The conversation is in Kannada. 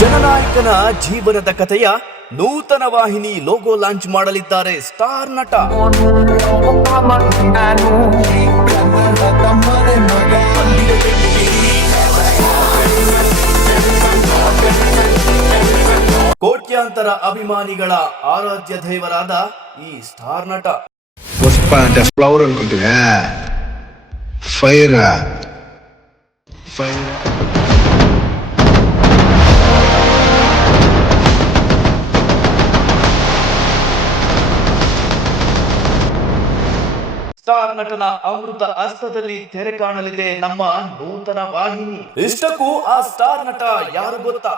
ಜನನಾಯಕನ ಜೀವನದ ಕಥೆಯ ನೂತನ ವಾಹಿನಿ ಲೋಗೋ ಲಾಂಚ್ ಮಾಡಲಿದ್ದಾರೆ ಸ್ಟಾರ್ ನಟ. ಕೋಟ್ಯಾಂತರ ಅಭಿಮಾನಿಗಳ ಆರಾಧ್ಯ ದೈವರಾದ ಈ ಸ್ಟಾರ್ ನಟ. ಫೈರ್ ಫೈರ್ ಸ್ಟಾರ್ ನಟನ ಅಮೃತ ಹಸ್ತದಲ್ಲಿ ತೆರೆ ಕಾಣಲಿದೆ ನಮ್ಮ ನೂತನ ವಾಹಿನಿ. ಇಷ್ಟಕ್ಕೂ ಆ ಸ್ಟಾರ್ ನಟ ಯಾರು ಗೊತ್ತಾ?